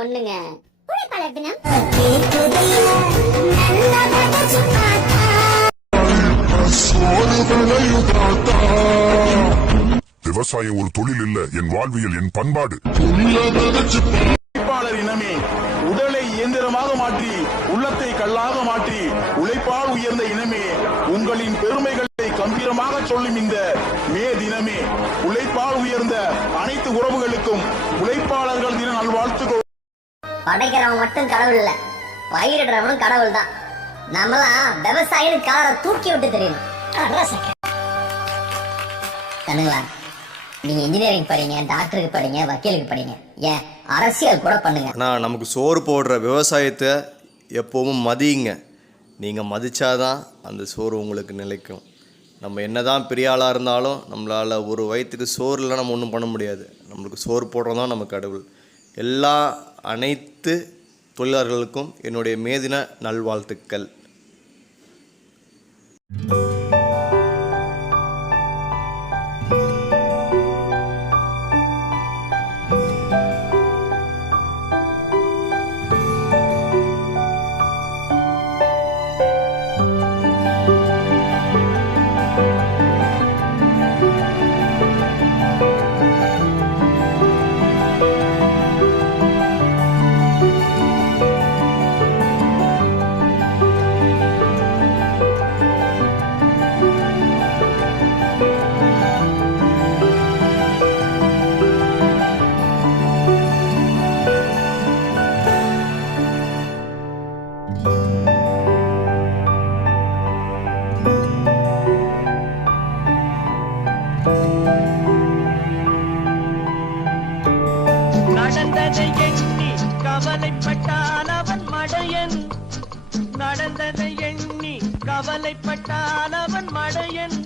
ஒண்ணுங்க. உழைப்பாளர் தினம். விவசாயம் ஒரு தொழில் இல்ல, என் வாழ்வியல், என் பண்பாடு. உழைப்பாளர் இனமே, உடலை இயந்திரமாக மாற்றி உள்ளத்தை கல்லாக மாற்றி உழைப்பால் உயர்ந்த இனமே, உங்களின் பெருமைகளை கம்பீரமாக சொல்லும் இந்த மே தினமே, உழைப்பால் உயர்ந்த அனைத்து உறவுகளுக்கும் உழைப்பாளர்கள் தின நல்வாழ்த்துக்கள். படைக்கிறவன் மட்டும் கடவுள் இல்ல, பயிரிடுறவனும் கடவுள் தான். நம்மளாம் விவசாயின்னு காரை தூக்கி விட்டு தெரியணும். கண்ணுங்களா, நீங்க இன்ஜினியரிங் படிங்க, டாக்டருக்கு படிங்க, வக்கீலுக்கு படிங்க, ஏன் அரசியல் கூட பண்ணுங்க. ஆனால் நமக்கு சோறு போடுற விவசாயத்தை எப்போவும் மதியுங்க. நீங்கள் மதிச்சாதான் அந்த சோறு உங்களுக்கு நிலைக்கும். நம்ம என்ன தான் பெரிய ஆளாக இருந்தாலும் நம்மளால் ஒரு வயிற்றுக்கு சோறு இல்லை நம்ம ஒன்றும் பண்ண முடியாது. நம்மளுக்கு சோறு போடுறது தான் நம்ம கடவுள். அனைத்து தொழிலாளர்களுக்கும் என்னுடைய மேதின நல்வாழ்த்துக்கள். நடந்ததை எண்ணி கவலைப்பட்டான் அவன் மடையன். நடந்ததை எண்ணி கவலைப்பட்டான் அவன் மடையன்.